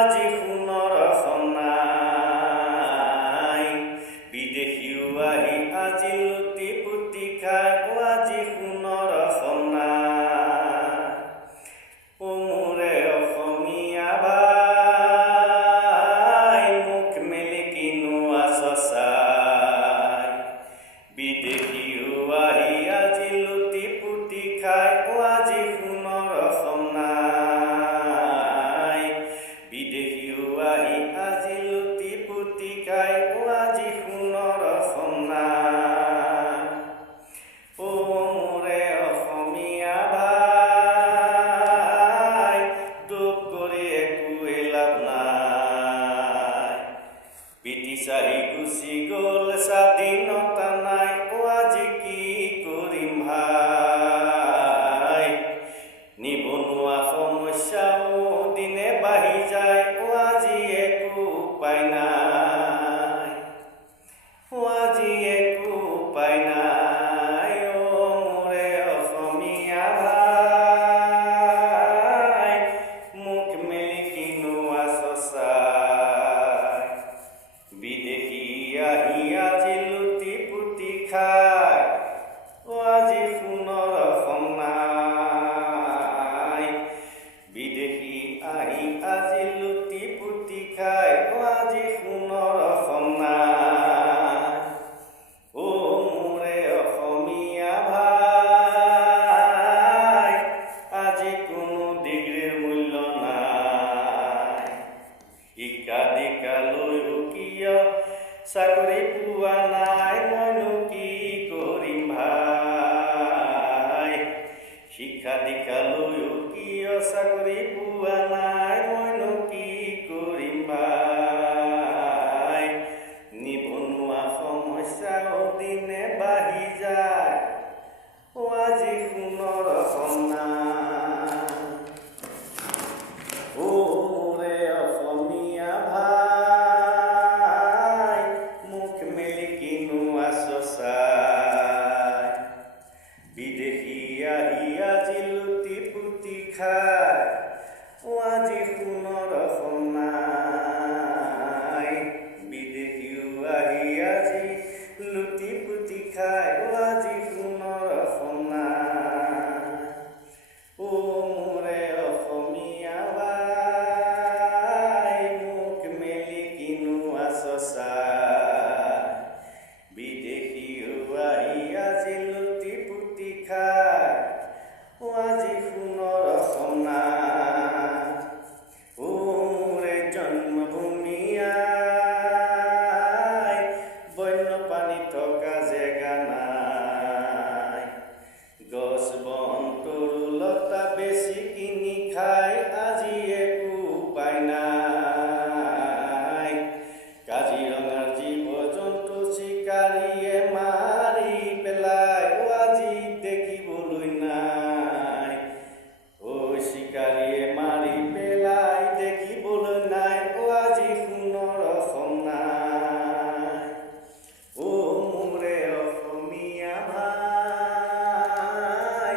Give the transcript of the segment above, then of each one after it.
আজি সোণৰ সনাই বিদেশীও আহি আজি লুটি পুতি খাই আজি সোণৰ সনাই মোৰে অসমীয়া ভাই মুখ মেলি কিনো আছ চাই বিদেশীও আহি আজি লুটি পুতি খাই আজি সোণৰ সনাই বিদেশীও আহি আজি লুটি পুতি খাই আজি সোণৰ সনাই মোৰে অসমীয়া ভাই দুখ কৰি একোৱে লাভ নাই ব্ৰিটিছ আহি গুচি গ'ল স্বাধীনতা নাই আজি কি কৰিম ভাই নিবনুৱা সমস্যাও দিনে বাঢ়ি যায় আজি একো উপায় নাই আজি একো উপায় নাই মোৰে অসমীয়া ভাই মুখ মেলি কিনো আছ চাই বিদেশী আহি আজি লুটি পুতি খাই আজি সোণৰ সনাই বিদেশী আহি আজি লুটি পুতি খাই আজি সোণৰ সনাই মোৰে অসমীয়া ভাই আজি কোনো ডিগ্ৰীৰ মূল্য নাই শিক্ষা দীক্ষা লৈও কিয় চাকৰি পোৱা নাই মইনো কি কৰিম ভাই শিক্ষা দীক্ষা লৈও কিয় চাকৰি পোৱা নাই মইনো কি কৰিম ভাই নিবনুৱা সমস্যাও দিনে বাঢ়ি যায় আজি সোণৰ সনাই মোৰে অসমীয়া ভাই মুখ মেলি কিনো আছ চাই বিদেশী আহি আজি লুটি পুতি খাই আজি সোণৰ সনাই বিদেশীও আহি আজি লুটি পুতি খাই আজি সোণৰ সনাই মোৰে অসমীয়া ভাই মুখ মেলি কিনো আছ চাই বিদেশীও আহি আজি লুটি পুতি খাই আজি সোণৰ সনাই মোৰে জন্মভূমি আই বন্যপ্ৰাণী থকা জেগা নাই গছ বন তৰুলতা বেছি কিনি খাই আজি একো উপায় নাই কাজিৰঙাৰ জীৱ জন্তু চিকাৰীয়ে মাৰি পেলাই আজি দেখিবলৈ নাই চিকাৰীয়ে মাৰি পেলাই দেখিবলৈ নাই আজি সোণৰ সনাই মোৰে অসমীয়া ভাই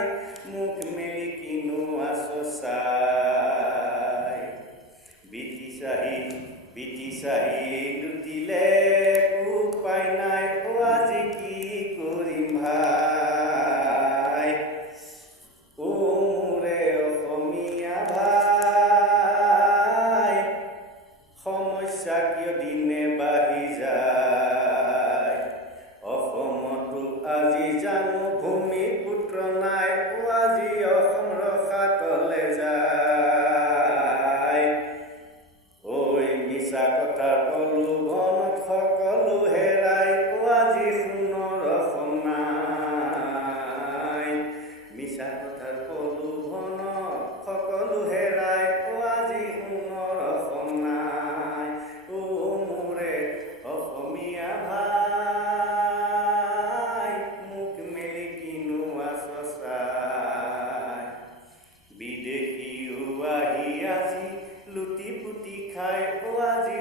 মুখ মেলি কিনো আছ চাই ব্ৰিটিছ আহি লুটিলে উপায় নাই আজি কি কৰিম ভাই মোৰে অসমীয়া ভাই সমস্যা কিয় দিনে বাঢ়ি যায় অসমতো আজি জানো ভূমিপুত্ৰ নাই আজি অসম ৰসাতলে যায় মিছা কথাৰ প্ৰলোভনত সকলো হেৰাই আজি সোণৰ সনাই মিছা কথাৰ প্ৰলোভনত সকলো হেৰাই আজি সোণৰ সনাই মোৰে অসমীয়া ভাই মুখ মেলি কিনো আছ চাই বিদেশীও আহি আজি লুটি পুতি খাই আজি